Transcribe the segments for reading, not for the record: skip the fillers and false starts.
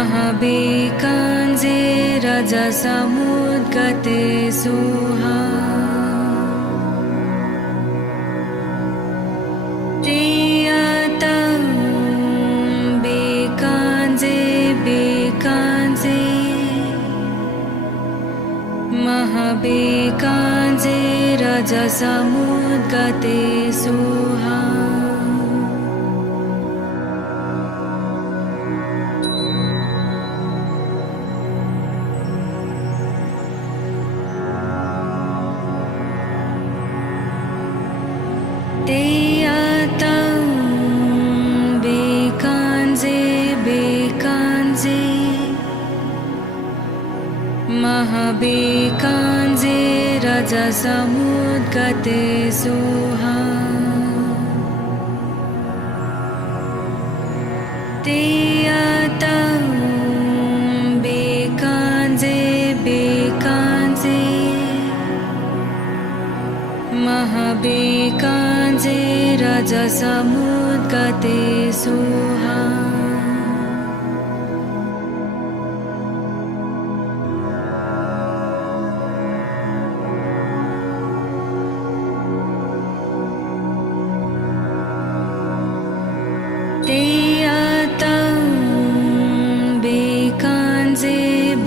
महाबेकाञ्जे रजसमुद्गते सुहा तेयतं बेकाञ्जे बेकाञ्जे महाबेकाञ्जे रजसमुद्गते सुहा तेयतं बेकाञ्जे बेकाञ्जे महाबेकाञ्जे रजसमुद्गते सुहा तेयतं बेकाञ्जे बेकाञ्जे महाबेकाञ्जे रजसमुद्गते सुहा तेयतं बेकाञ्जे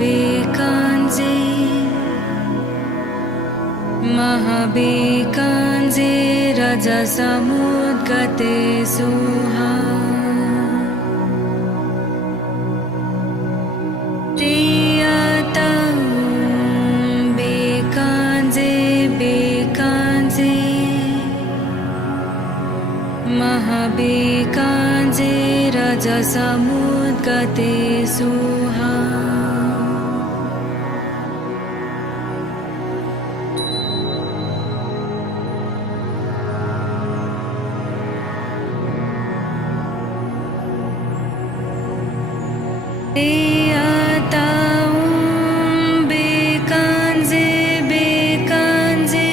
बेकाञ्जे महाबेकाञ्जे रजसमुद्गते सुहा तेयतं बेकाञ्जे बेकाञ्जे महाबेकाञ्जे रजसमुद्गते सुहा तेयतं बेकाञ्जे बेकाञ्जे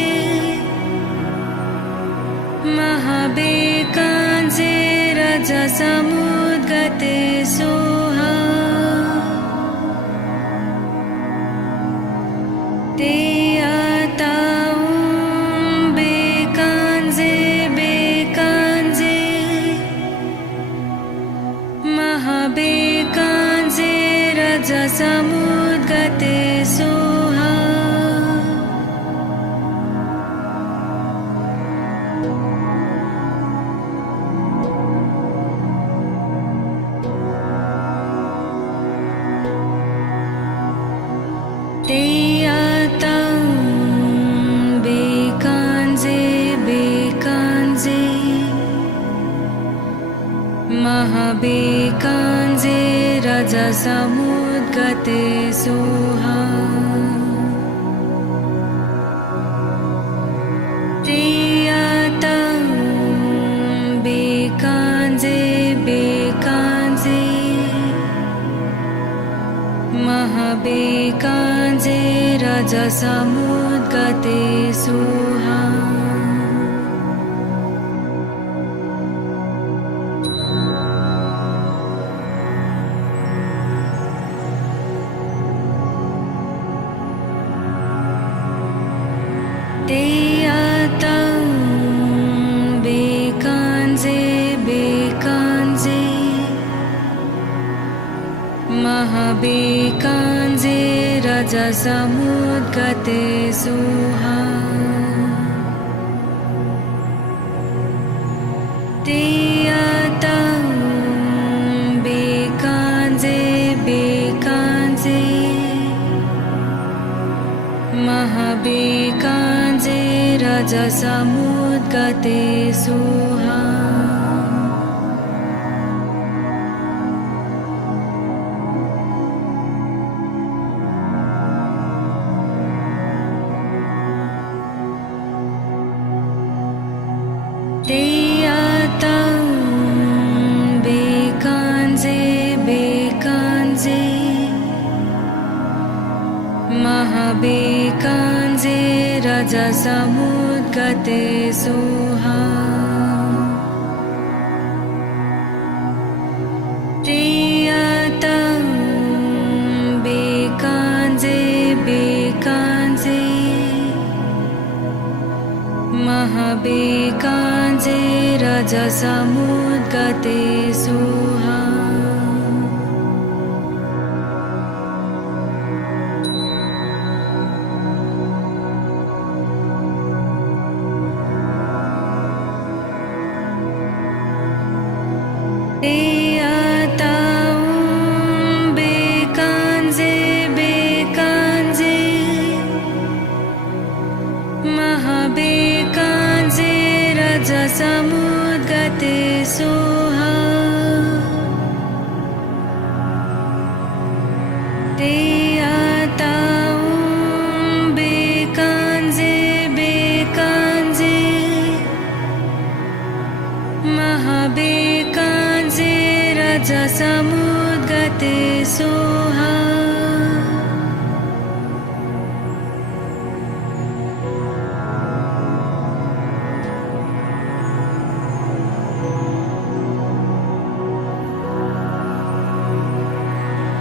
महाबेकाञ्जे रजसमुद्गते सुहा तेयतं बेकाञ्जे बेकाञ्जे महाबेकाञ्जे रजसमुद्गते सुहा तेयतं बेकाञ्जे बेकाञ्जे महाबेकाञ्जे रजसमुद्गते सुहा तेयतं बेकाञ्जे बेकाञ्जे महाबेकाञ्जे रजसमुद्गते सुहा तेयतं बेकाञ्जे बेकाञ्जे महाबेकाञ्जे रजसमुद्गते सुहा तेयतं बेकाञ्जे बेकाञ्जे महाबेकाञ्जे रजसमुद्गते सुहा तेयतं बेकाञ्जे बेकाञ्जे महाबेकाञ्जे रजसमुद्गते सुहा तेयतं रजसमुद्गते सुहा समुद्गते सुहा ते आताऊं बेकांजे बेकांजे महाबेकांजे रजसमुद्गते सुहा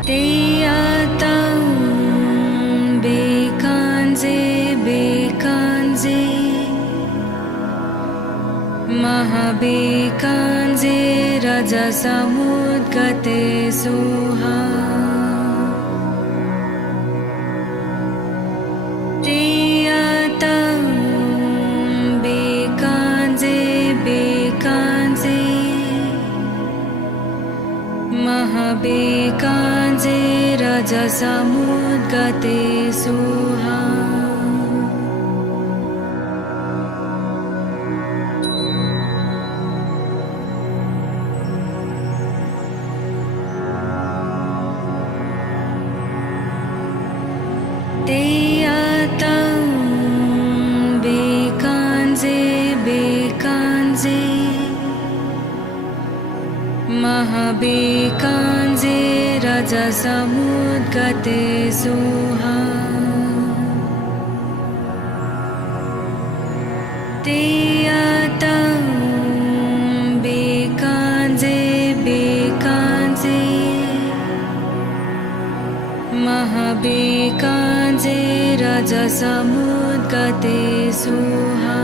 ते आताऊं बेकांजे बेकांजे महाबेकांजे रजसमुद्गते सुहा ते आताऊं बेकांजे बेकांजे महाबेकांजे रजसमुद्गते सुहा ते आताऊं बेकांजे बेकांजे महाबेकांजे रजसमुद्गते सुहा ते आताऊं बेकांजे बेकांजे महाबेकांजे रजसमुद्गते सुहा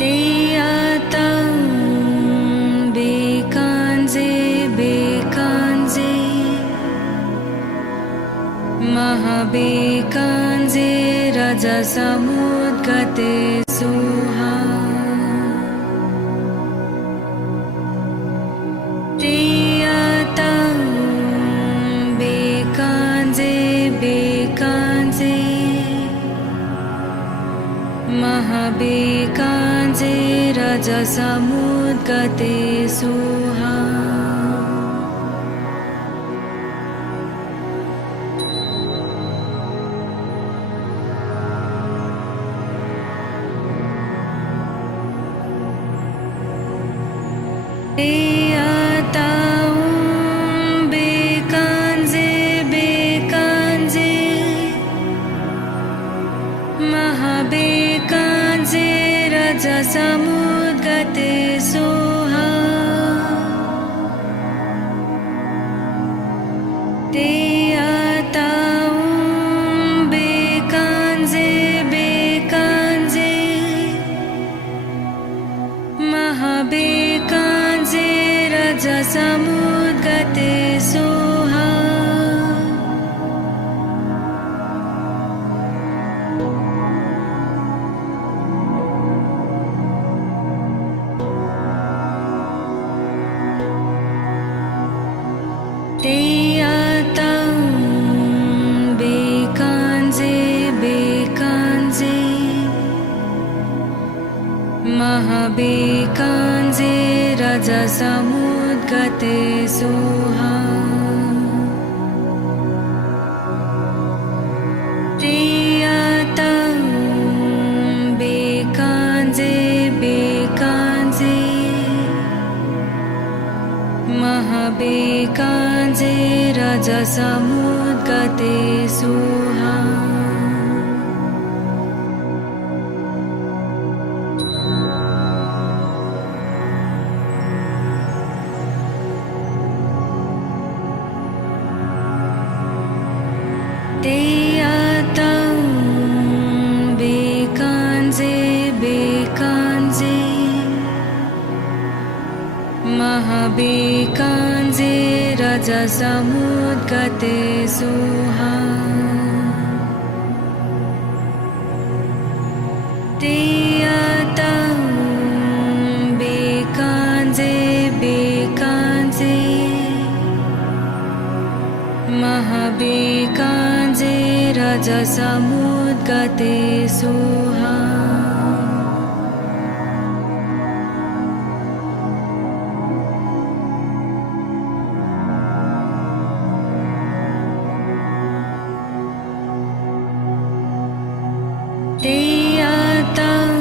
ते आताऊं बेकांजे बेकांजे महाबेकांजे रजसमुद्गते सुहा ते आताऊं बेकांजे बेकांजे महाबेकांजे रजसमुद्गते सुहा ते आताऊं बेकांजे बेकांजे महाबेकांजे रजसमुद्गते सुहा ते आताऊं बेकांजे बेकांजे महाबेकांजे रजसमुद्गते सुहा ते आताऊं बेकांजे बेकांजे महाबेकांजे रजसमुद्गते सुहा ते आताऊं बेकांजे बेकांजे महाबेकांजे रजसमुद्गते सुहा महाबेकाञ्जे रजसमुद्गते सुहा तेयतं बेकाञ्जे बेकाञ्जे महाबेकाञ्जे रजसमुद्गते सुहा तेयतं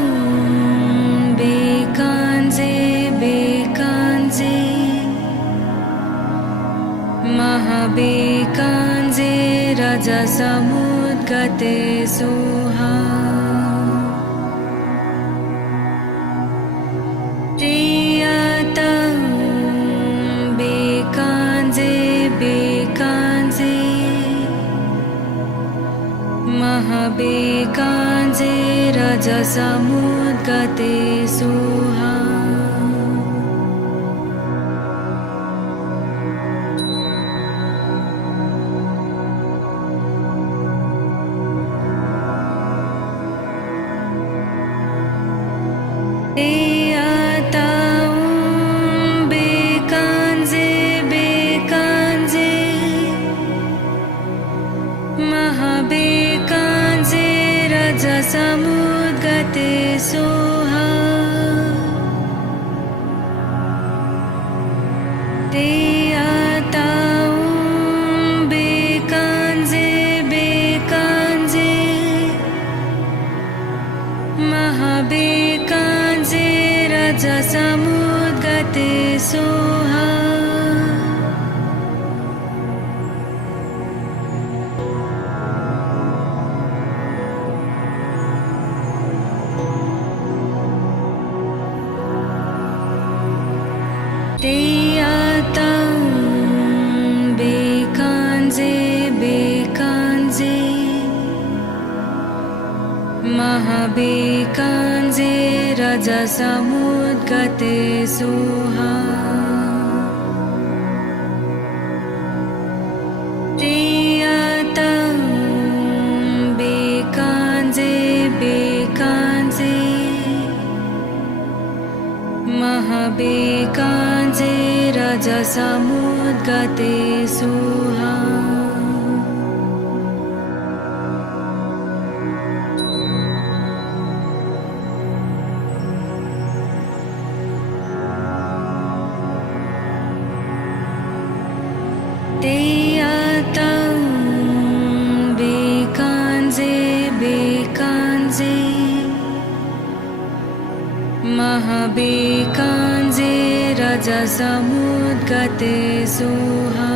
बेकाञ्जे बेकाञ्जे महाबेकाञ्जे रजसमुद्गते सुहा तेयतं बेकाञ्जे बेकाञ्जे महाबेकाञ्जे रजसमुद्गते सुहा तेयतं बेकाञ्जे बेकाञ्जे महाबेकाञ्जे रजसमुद्गते सुहा तेयतं बेकाञ्जे बेकाञ्जे महाबेकाञ्जे रजसमुद्गते सुहा तेयतं बेकाञ्जे बेकाञ्जे महाबेकाञ्जे रजसमुद्गते सुहा तेयतं बेकाञ्जे बेकाञ्जे महाबेकाञ्जे रजसमुद्गते सुहा तेयतं बेकाञ्जे बेकाञ्जे महाबेकाञ्जे रजसमुद्गते सुहा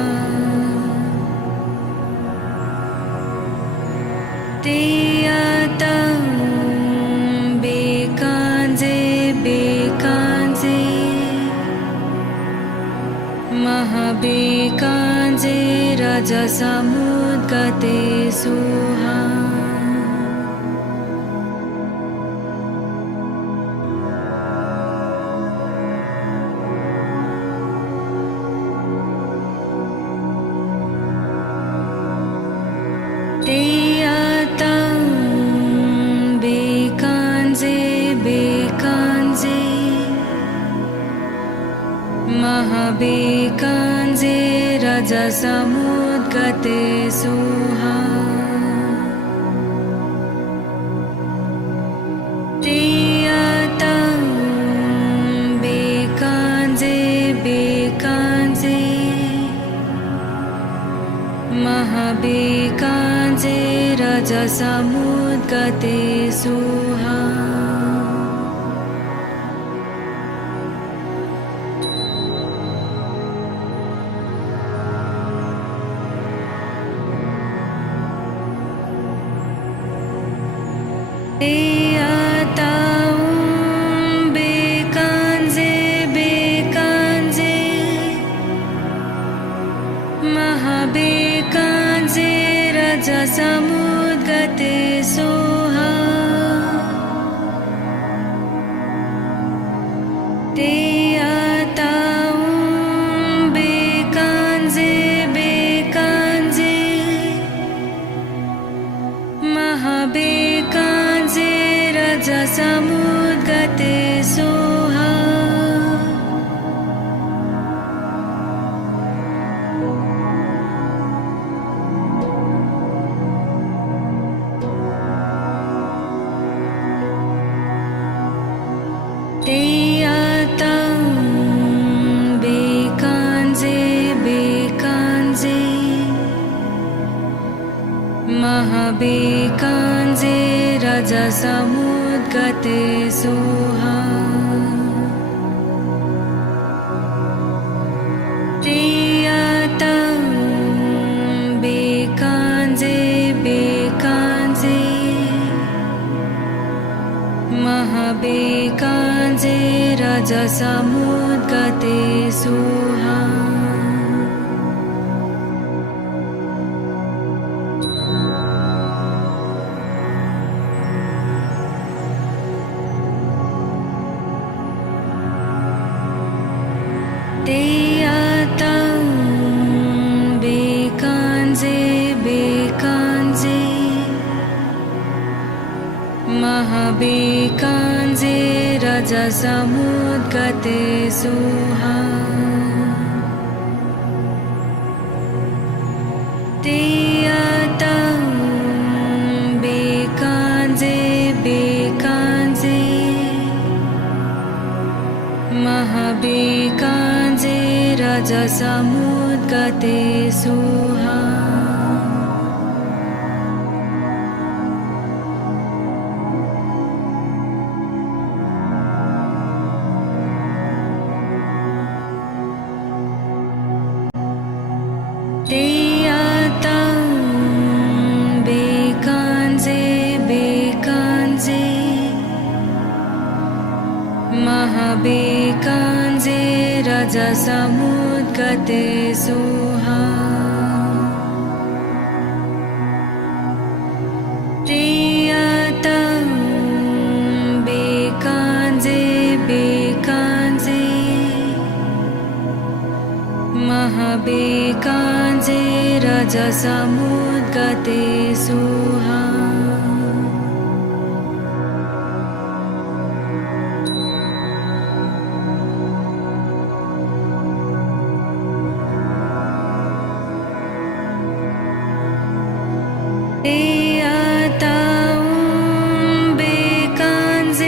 तेयतं बेकाञ्जे बेकाञ्जे महाबेकाञ्जे रजसमुद्गते सुहा तेयतं बेकाञ्जे बेकाञ्जे महाबेकाञ्जे रजसमुद्गते सुहा तेयतं बेकाञ्जे बेकाञ्जे महाबेकाञ्जे रजसमुद्गते सुहा तेयतं बेकाञ्जे बेकाञ्जे महाबेकाञ्जे रजसमुद्गते सुहा तेयतं रजसमुद्गते सोहा तेयातं बेकांजे बेकांजे महाबेकांजे रजसमुद्गते सोहा तेयातं बेकांजे बेकांजे महाबेकांजे रजसमुद्गते सोहा तेयातं बेकांजे बेकांजे महाबेकांजे रजसमुद्गते सोहा तेयातं बेकांजे बेकांजे महाबेकांजे रजसमुद्गते सोहा तेयातं बेकांजे बेकांजे महाबेकांजे रजसमुद्गते सोहा तेयातं बेकांजे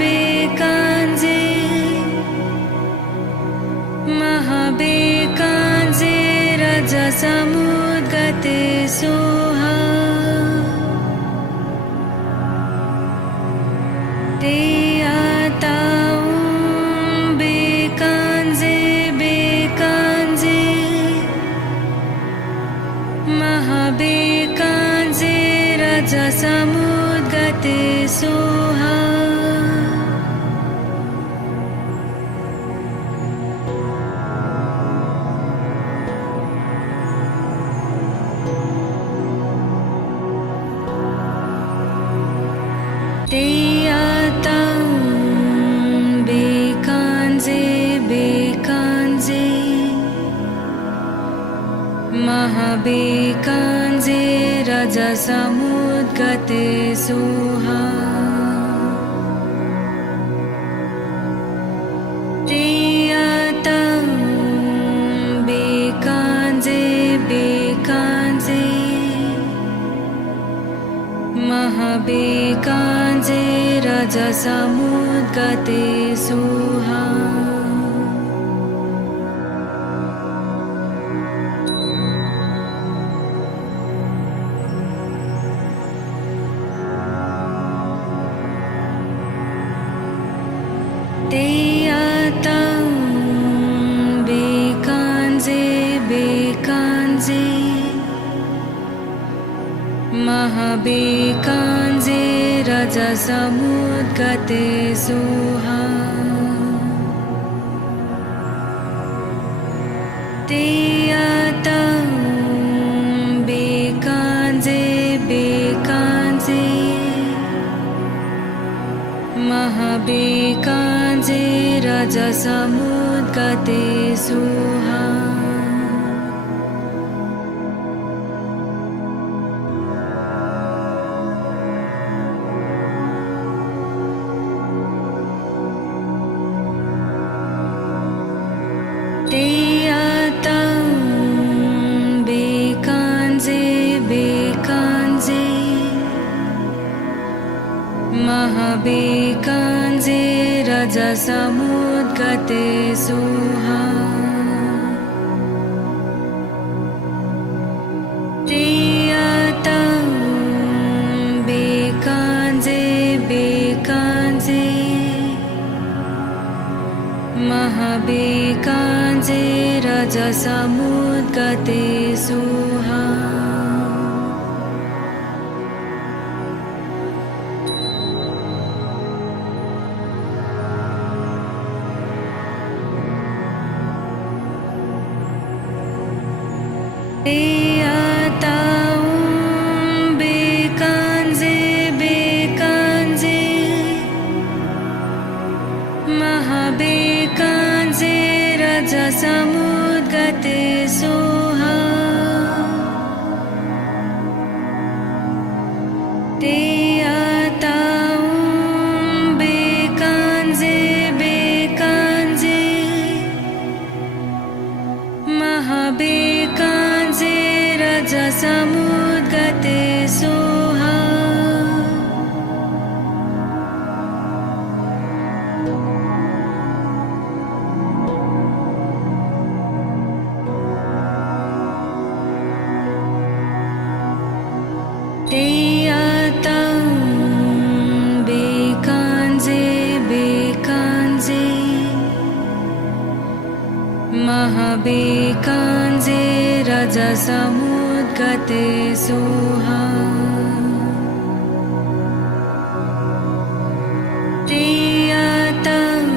बेकांजे महाबेकांजे रजसमुद्गते सोहा तेयातं बेकांजे बेकांजे महाबेकांजे रजसमुद्गते सोहा तेयातं बेकांजे बेकांजे महाबेकांजे रजसमुद्गते सोहा तेयातं बेकांजे बेकांजे महाबेकांजे रजसमुद्गते सोहा तेयातं बेकांजे बेकांजे महाबेकांजे रजसमुद्गते सोहा तेयातं बेकांजे बेकांजे महाबेकांजे रजसमुद्गते सोहा तेयातं बेकांजे बेकांजे महाबेकांजे रजसमुद्गते सोहा तेयातं बेकांजे रजसमुद्गते सुहा समुद्गते सोहा ते आताऊं बेकांजे बेकांजे महाबेकांजे रजसमुद्गते सोहा ते आताऊं बेकांजे बेकांजे महाबेकांजे रजसमुद्गते सोहा ते आताऊं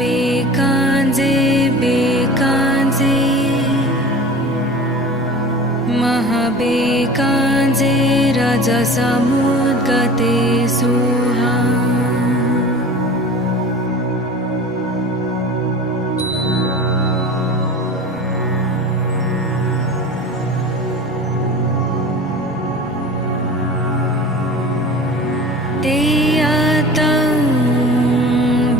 बेकांजे बेकांजे महाबेकांजे रजसमुद्गते सोहा ते आताऊं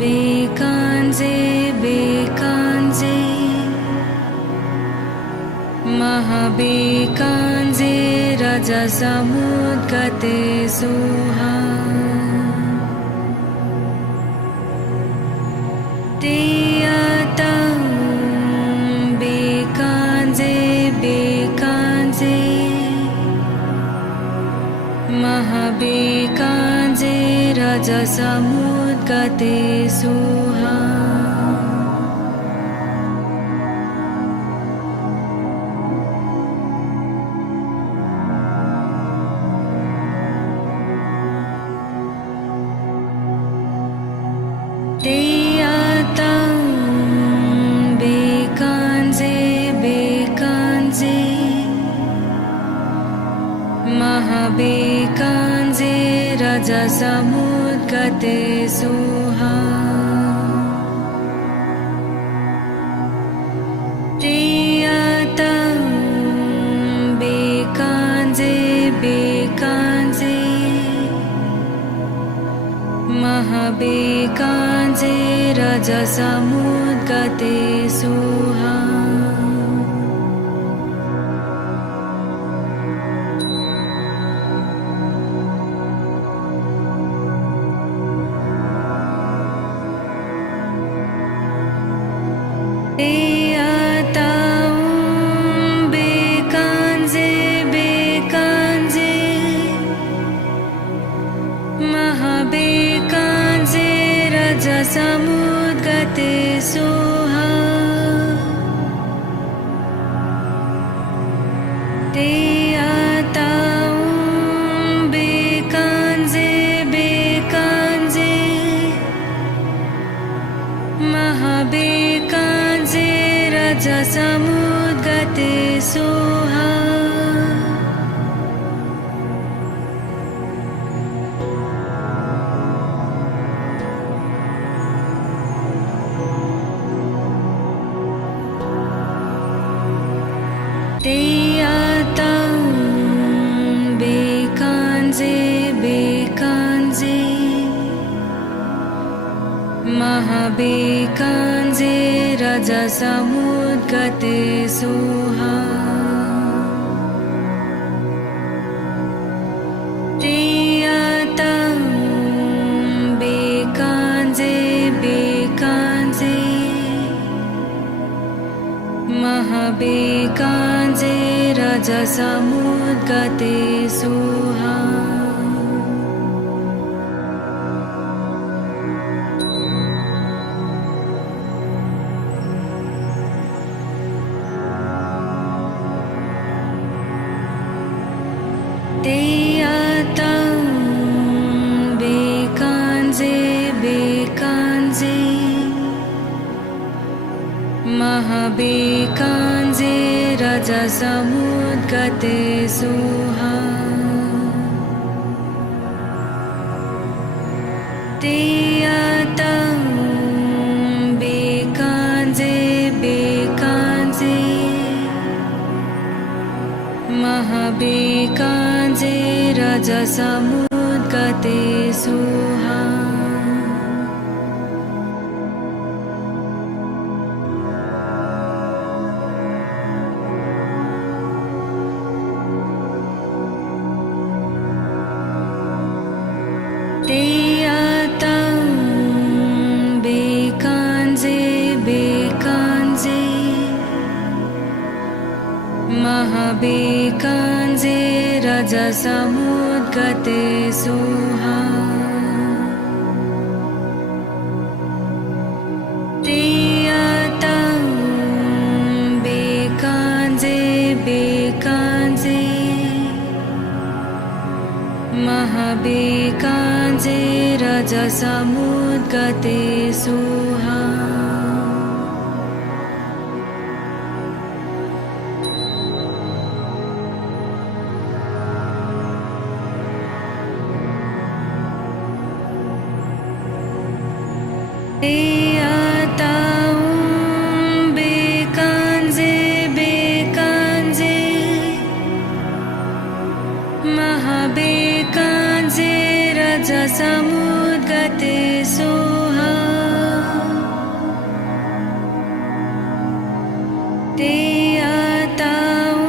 बेकांजे बेकांजे महाबेकांजे रजसमुद्गते सोहा ते आताऊं बेकांजे बेकांजे महाबेकांजे रजसमुद्गते सोहा ते आताऊं बेकांजे बेकांजे महाबेकांजे रजसमुद्गते सोहा ते आताऊं बेकांजे बेकांजे महाबेकांजे रजसमुद्गते सोहा ते आताऊं बेकांजे बेकांजे महाबेकांजे रजसमुद्गते सोहा ते आताऊं बेकांजे बेकांजे महाबेकांजे रजसमुद्गते सोहा ते आताऊं बेकांजे बेकांजे महाबेकांजे रजसमुद्गते सोहा ते आताऊं बेकांजे बेकांजे महाबेकांजे रजसमुद्गते सोहा महाबेकाञ्जे रजसमुद्गते सुहा तेयतं बेकाञ्जे बेकाञ्जे महाबेकाञ्जे रजसमुद्गते सुहा तेयतं बेकाञ्जे बेकाञ्जे महाबेकाञ्जे रजसमुद्गते सुहा तेयतं बेकाञ्जे बेकाञ्जे महाबेकाञ्जे रजसमुद्गते सुहा तेयतं बेकाञ्जे बेकाञ्जे महाबेकाञ्जे रजसमुद्गते सुहा तेयतं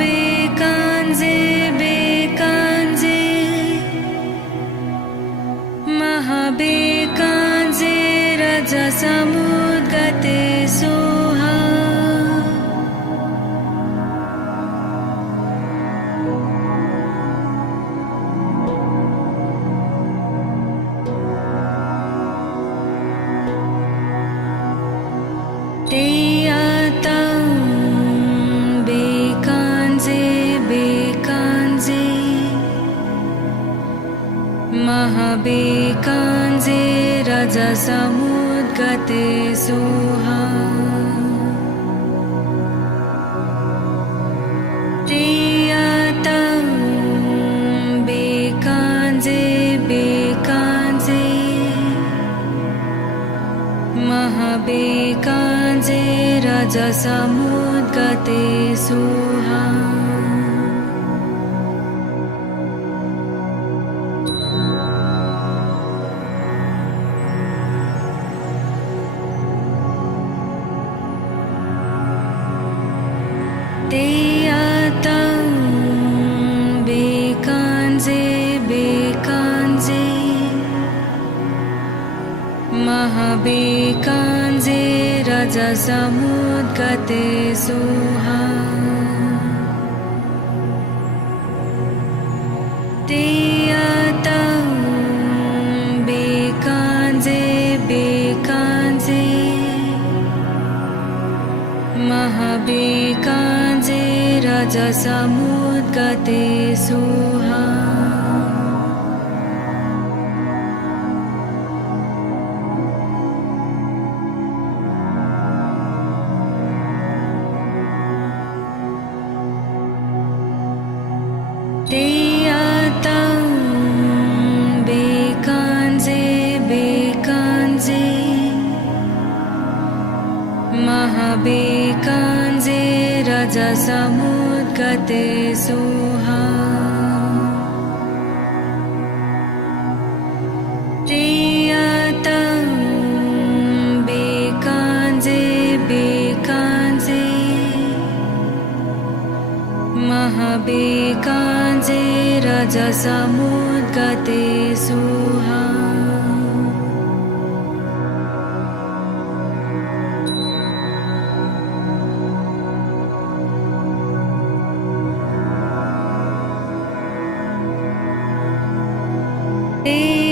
बेकाञ्जे बेकाञ्जे महाबेकाञ्जे रजसमुद्गते सुहा तेयतं बेकाञ्जे बेकाञ्जे महाबेकाञ्जे रजसमुद्गते सुहा तेयतं बेकाञ्जे बेकाञ्जे महाबेकाञ्जे रजसमुद्गते सुहा तेयतं बेकाञ्जे बेकाञ्जे महाबेकाञ्जे रजसमुद्गते सुहा तेयतं बेकाञ्जे बेकाञ्जे महाबेकाञ्जे रजसमुद्गते सुहा तेयतं बेकाञ्जे बेकाञ्जे महाबेकाञ्जे रजसमुद्गते सुहा तेयतं बेकाञ्जे बेकाञ्जे महाबेकाञ्जे रजसमुद्गते सुहा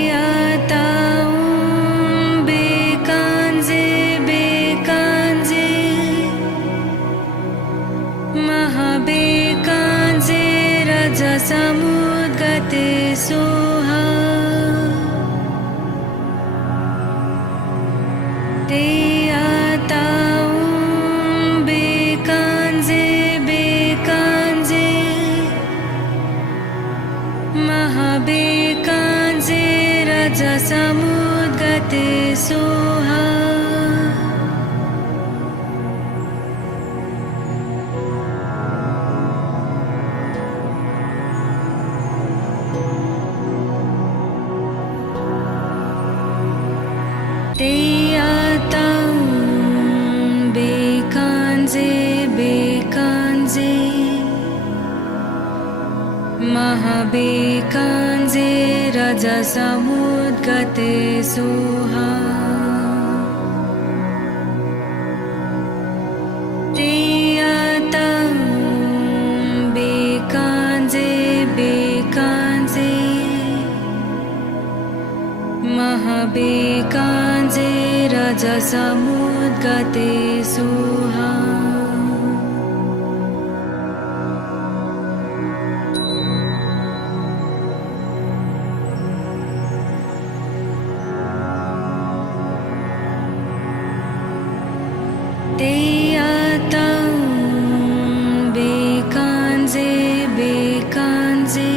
तेयतं बेकाञ्जे बेकाञ्जे महाबेकाञ्जे रजसमुद्गते सुहा तेयतं महाबेकाञ्जे रजसमुद्गते सुहा तेयतं बेकाञ्जे बेकाञ्जे महाबेकाञ्जे रजसमुद्गते सुहा तेयतं बेकाञ्जे बेकाञ्जे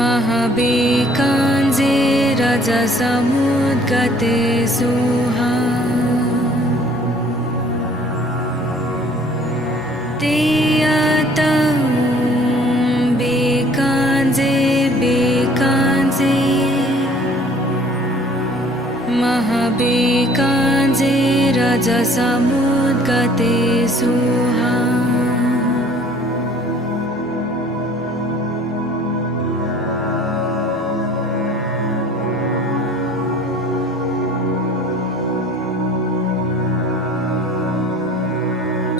महाबेकाञ्जे रजसमुद्गते सुहा तेयतं बेकाञ्जे बेकाञ्जे महाबेकाञ्जे रजसमुद्गते सुहा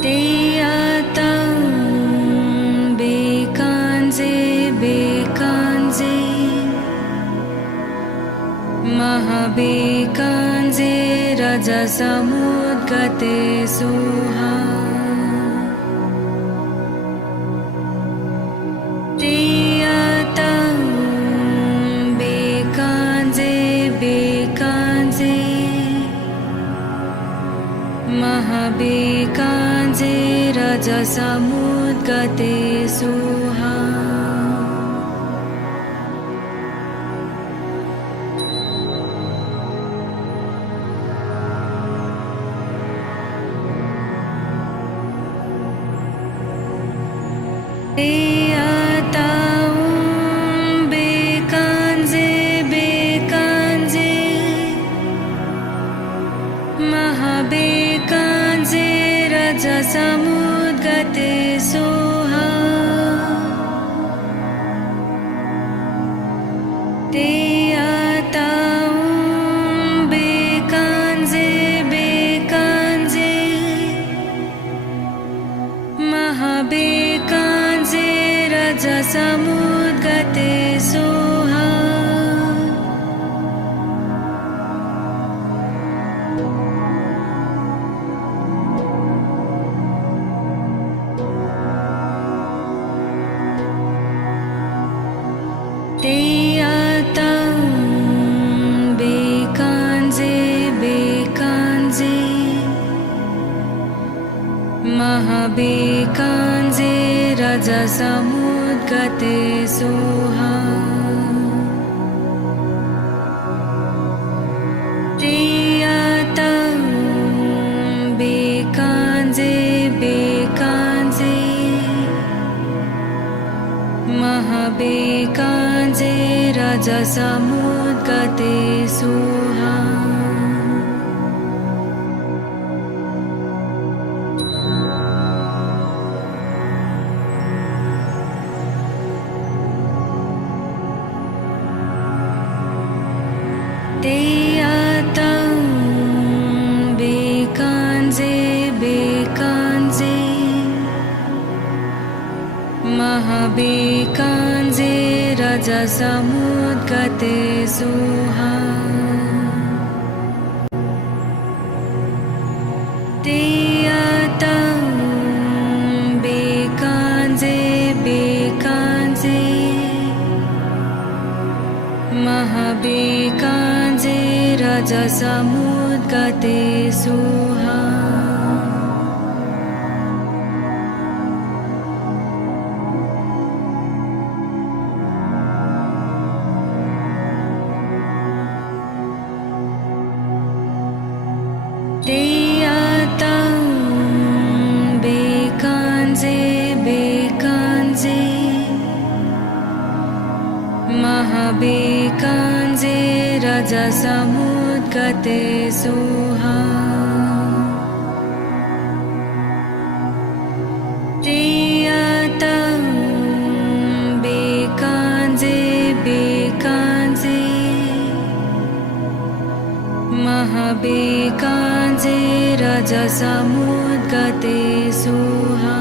तेयतं बेकाञ्जे बेकाञ्जे महाबेकाञ्जे रजसमुद्गते सुहा तेयतं बेकाञ्जे बेकाञ्जे महाबेकाञ्जे रजसमुद्गते सुहा तेयतं बेकाञ्जे बेकाञ्जे महाबेकाञ्जे रजसमुद्गते सुहा तेयतं बेकाञ्जे बेकाञ्जे महाबेकाञ्जे रजसमुद्गते सुहा तेयतं बेकाञ्जे बेकाञ्जे महाबेकाञ्जे रजसमुद्गते सुहा तेयतं बेकाञ्जे बेकाञ्जे महाबेकाञ्जे रजसमुद्गते सुहा तेयतं बेकाञ्जे बेकाञ्जे महाबेकाञ्जे रजसमुद्गते सुहा तेयतं बेकाञ्जे बेकाञ्जे महाबेकाञ्जे रजसमुद्गते सुहा तेयतं बेकाञ्जे बेकाञ्जे महाबेकाञ्जे रजसमुद्गते सुहा तेयतं महाबेकाञ्जे रजसमुद्गते सुहा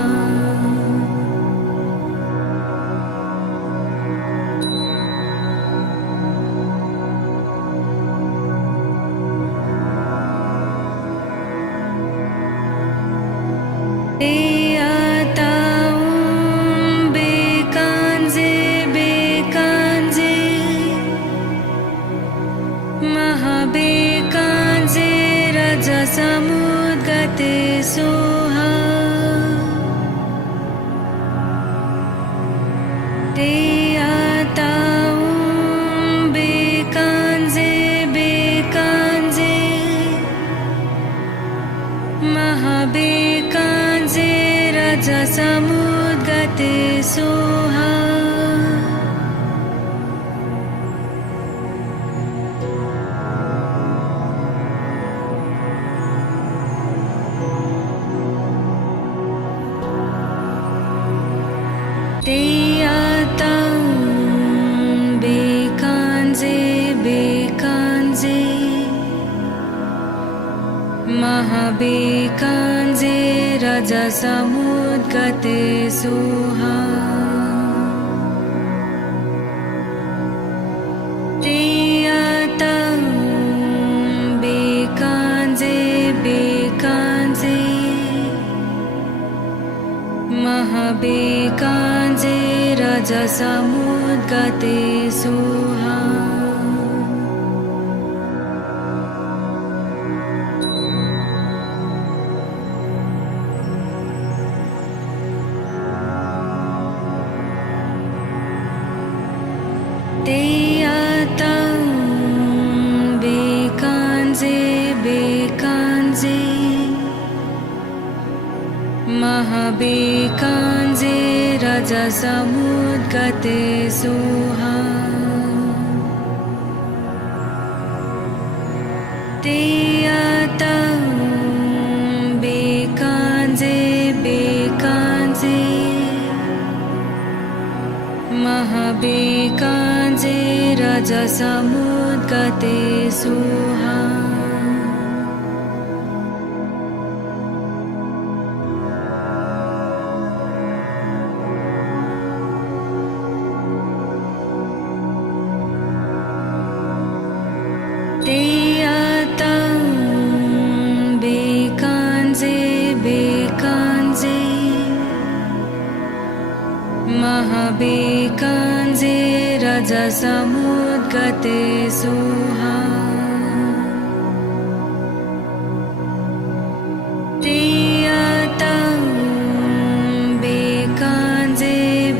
महाबेकाञ्जे रजसमुद्गते सुहा ते बेकाञ्जे बेकाञ्जे महाबेकाञ्जे रजसमुद्गते सुहा ते बेकाञ्जे बेकाञ्जे महाबेकाञ्जे रजसमुद्गते सुहा ते बेकाञ्जे बेकाञ्जे महाबेकाञ्जे रजसमुद्गते सुहा ते बेकाञ्जे बेकाञ्जे महाबेकाञ्जे रजसमुद्गते सुहा ते बेकाञ्जे बेकाञ्जे महाबेकाञ्जे रजसमुद्गते सुहा ते बेकाञ्जे बेकाञ्जे महाबेकाञ्जे रजसमुद्गते सुहा ते बेकाञ्जे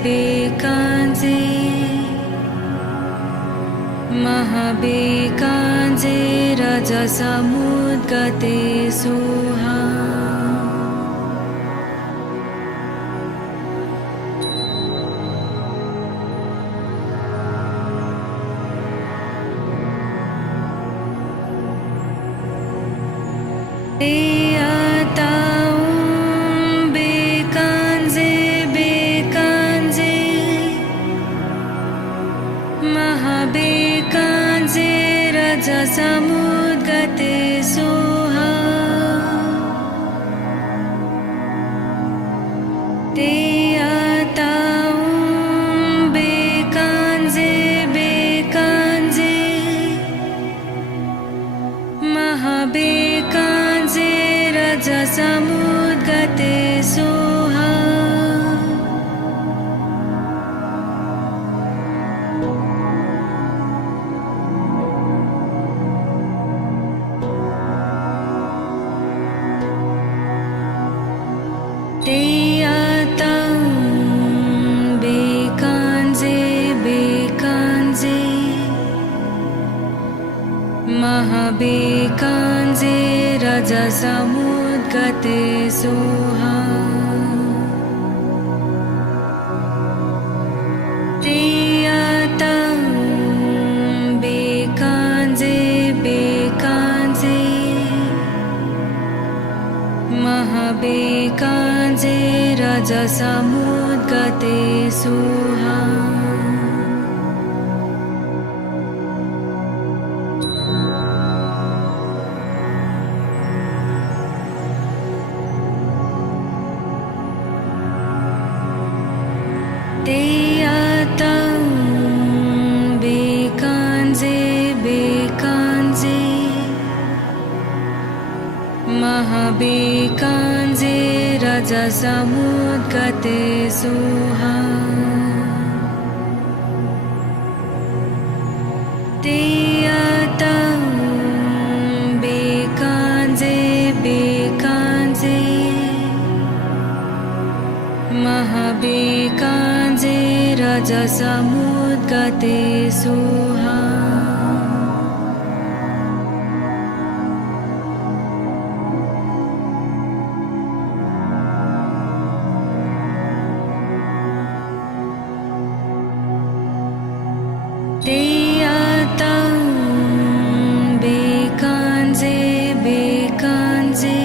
बेकाञ्जे महाबेकाञ्जे रजसमुद्गते सुहा ते बेकाञ्जे बेकाञ्जे महाबेकाञ्जे रजसमुद्गते सुहा ते बेकाञ्जे बेकाञ्जे महाबेकाञ्जे रजसमुद्गते सुहा ते बेकाञ्जे बेकाञ्जे महाबेकाञ्जे रजसमुद्गते सुहा ते बेकाञ्जे बेकाञ्जे महाबेकाञ्जे रजसमुद्गते सुहा महाबेकाञ्जे रजसमुद्गते सुहा तेयतं बेकाञ्जे बेकाञ्जे महाबेकाञ्जे रजसमुद्गते सुहा तेयतं बेकाञ्जे बेकाञ्जे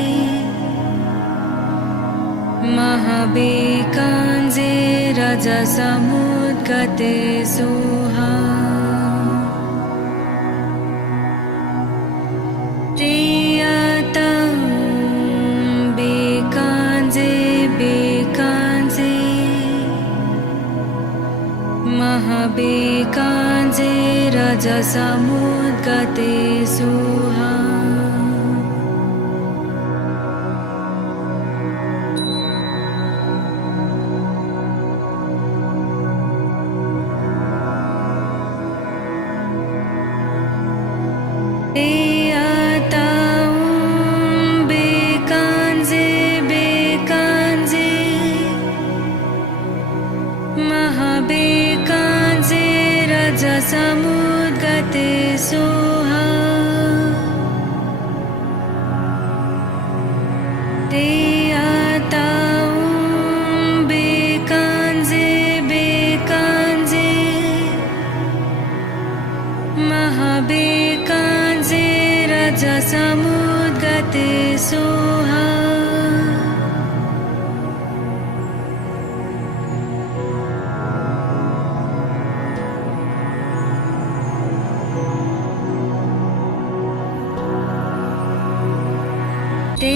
महाबेकाञ्जे रजसमुद्गते सुहा तेयतं बेकाञ्जे बेकाञ्जे महाबेकाञ्जे रजसमुद्गते सुहा तेयतं बेकाञ्जे बेकाञ्जे महाबेकाञ्जे रजसमुद्गते सुहा तेयतं बेकाञ्जे बेकाञ्जे महाबेकाञ्जे रजसमुद्गते सुहा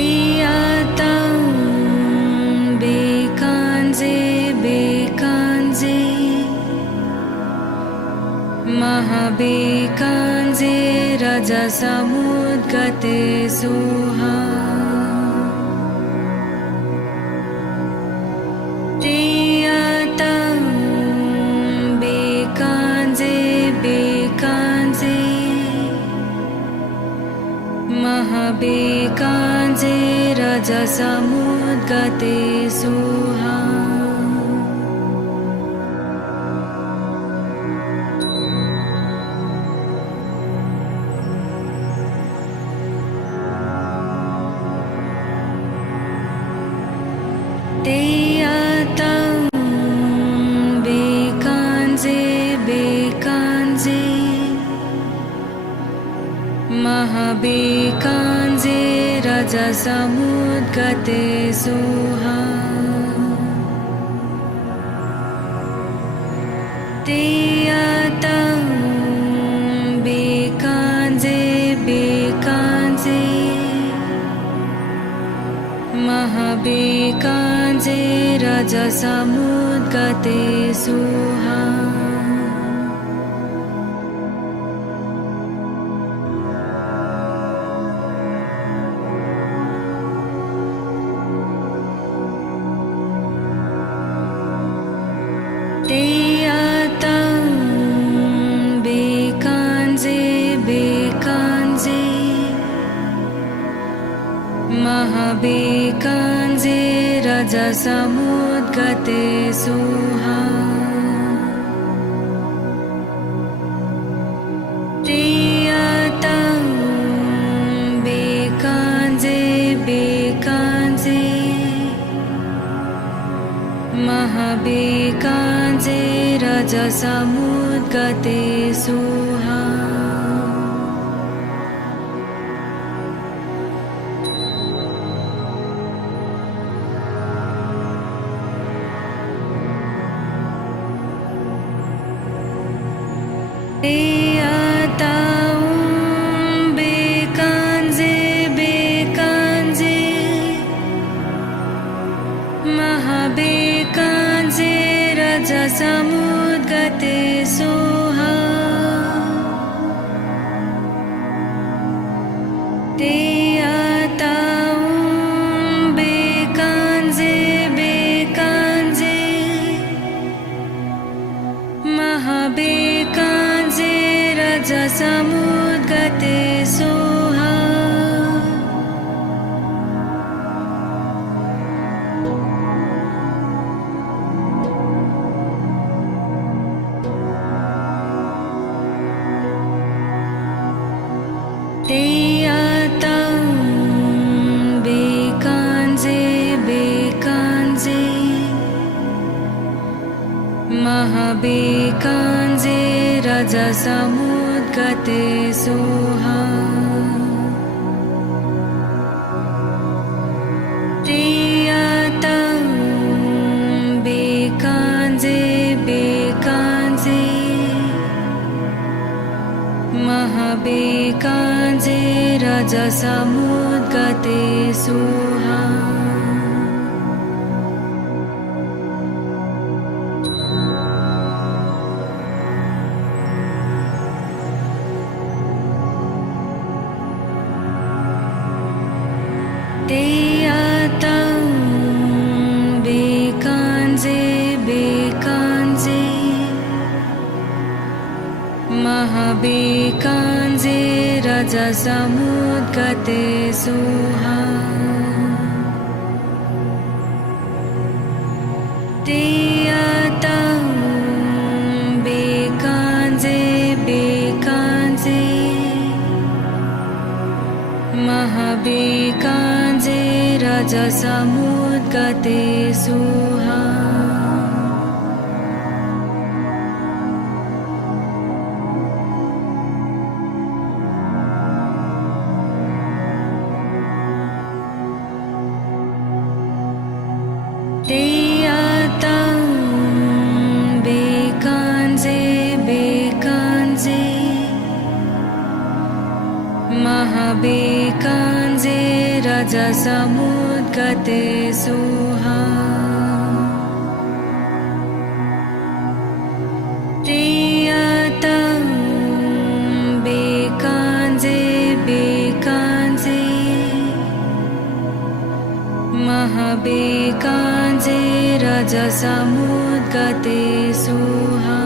तेयतं बेकाञ्जे बेकाञ्जे महाबेकाञ्जे रजसमुद्गते सुहा तेयतं बेकाञ्जे बेकाञ्जे महाबेकाञ्जे रजसमुद्गते सुहा तेयतं बेकाञ्जे बेकाञ्जे महाबेकाञ्जे रजसमुद्गते सुहा तेयतं बेकाञ्जे बेकाञ्जे महाबेकाञ्जे रजसमुद्गते सुहा तेयतं बेकाञ्जे बेकाञ्जे महाबेकाञ्जे रजसमुद्गते सुहा तेयतं बेकाञ्जे बेकाञ्जे महाबेकाञ्जे रजसमुद्गते सुहा तेयतं बेकाञ्जे बेकाञ्जे महाबेकाञ्जे रजसमुद्गते सुहा तेयतं रजसमुद्गते सोहा तेयातं बेकांजे बेकांजे महाबेकांजे रजसमुद्गते सोहा तेयातं बेकांजे बेकांजे महाबेकांजे रजसमुद्गते सोहा तेयातं बेकांजे बेकांजे महाबेकांजे रजसमुद्गते सोहा तेयातं बेकांजे बेकांजे महाबेकांजे रजसमुद्गते सोहा तेयातं बेकांजे बेकांजे महाबेकांजे रजसमुद्गते सोहा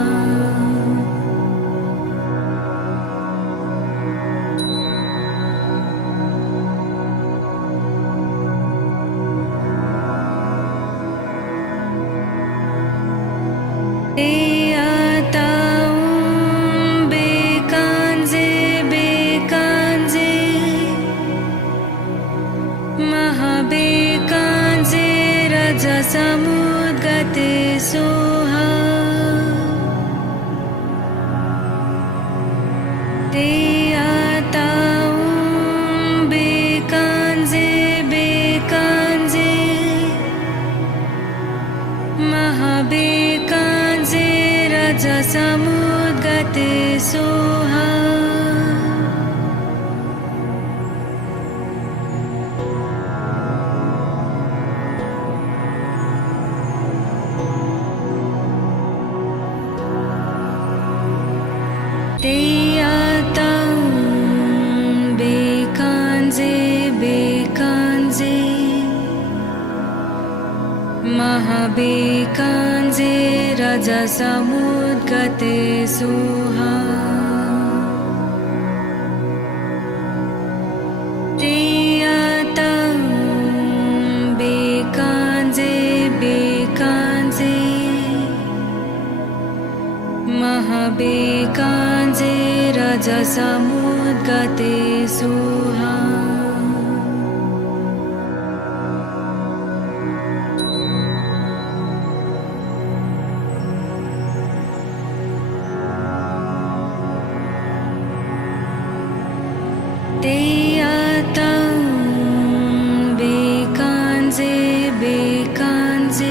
तेयातं बेकांजे बेकांजे महाबेकांजे रजसमुद्गते सोहा तेयातं बेकांजे बेकांजे महाबेकांजे रजसमुद्गते सोहा तेयातं बेकांजे बेकांजे महाबेकांजे रजसमुद्गते सोहा तेयातं बेकांजे बेकांजे महाबेकांजे रजसमुद्गते सोहा तेयातं बेकांजे बेकांजे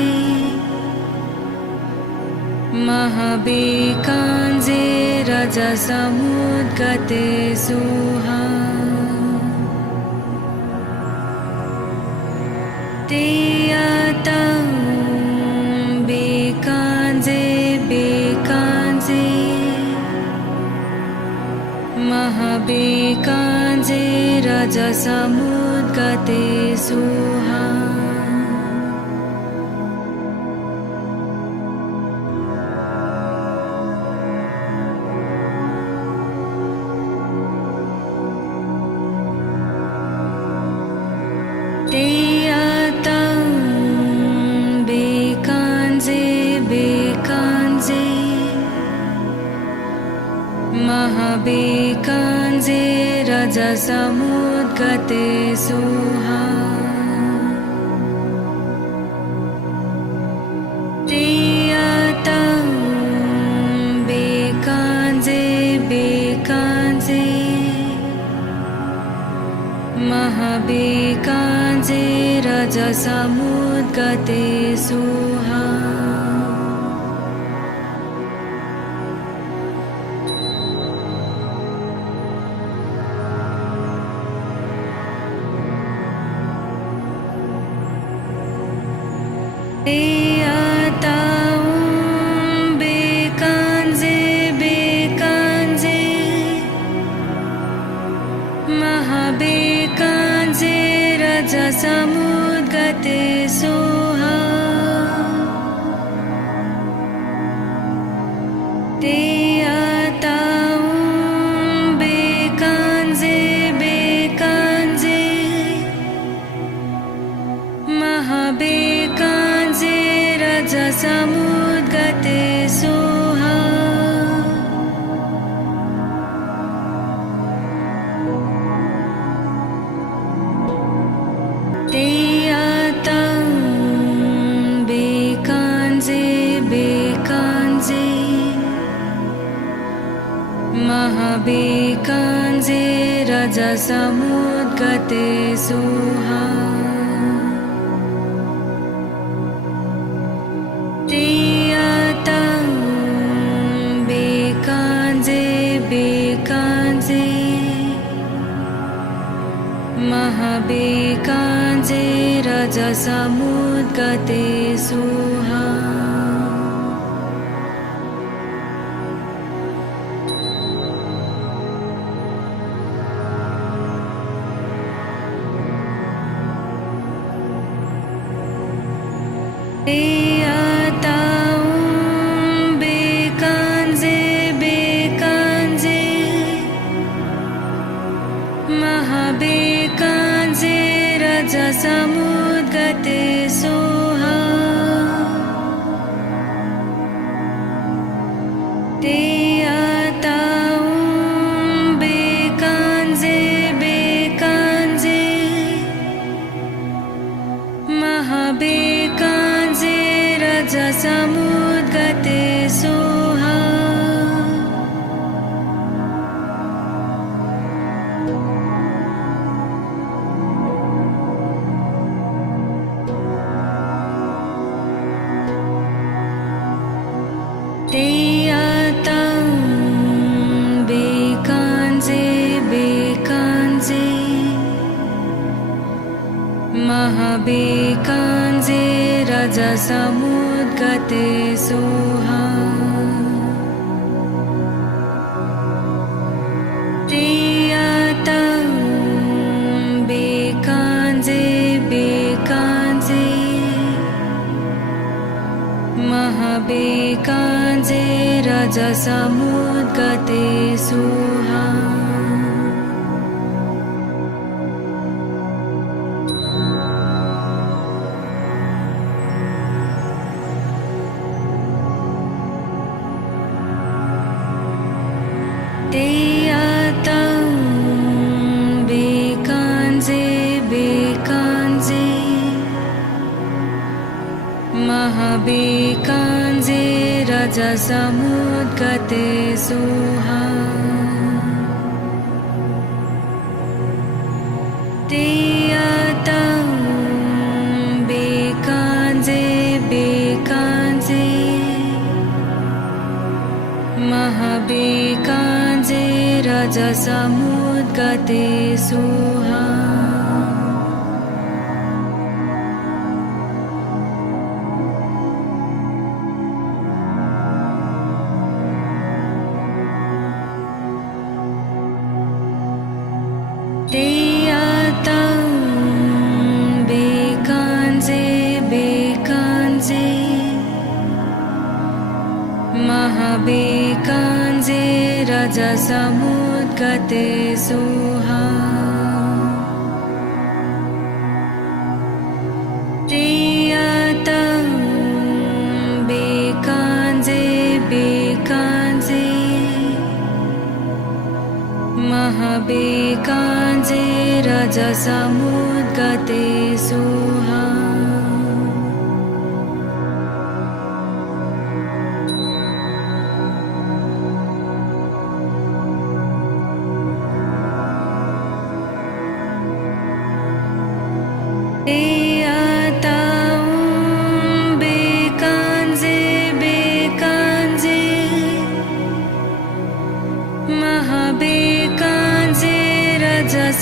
महाबेकांजे रजसमुद्गते सोहा तेयातं बेकांजे बेकांजे महाबेकांजे रजसमुद्गते सोहा तेयातं बेकांजे बेकांजे महाबेकांजे रजसमुद्गते सोहा तेयातं बेकांजे रजसमुद्गते सोहा रजसमुद्गते सोहा ते आतां बेकांजे बेकांजे महाबेकांजे रजसमुद्गते सोहा ते आतां बेकांजे बेकांजे महाबेकांजे रजसमुद्गते सोहा ते आतां बेकांजे बेकांजे महाबेकांजे रजसमुद्गते सोहा ते आतां बेकांजे बेकांजे महाबेकांजे रजसमुद्गते सोहा ते आतां बेकांजे बेकांजे महाबेकांजे रजसमुद्गते सोहा ते आतां बेकांजे बेकांजे महाबेकांजे रजसमुद्गते सोहा ते आतां बेकांजे बेकांजे महाबेकांजे रजसमुद्गते सोहा ते आतां बेकांजे बेकांजे महाबेकांजे रजसमुद्गते सोहा ते आतां बेकांजे बेकांजे महाबेकांजे रजसमुद्गते सोहा ते आतां बेकांजे बेकांजे महाबेकांजे रजसमुद्गते सोहा ते आतां बेकांजे बेकांजे महाबेकांजे रजसमुद्गते सोहा ते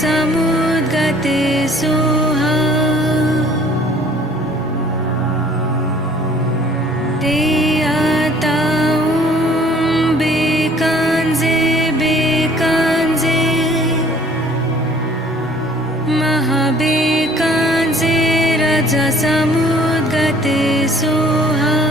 समुद्गते सोहा ते आताऊं बेकांजे महाबेकांजे राजा समुद्गते सोहा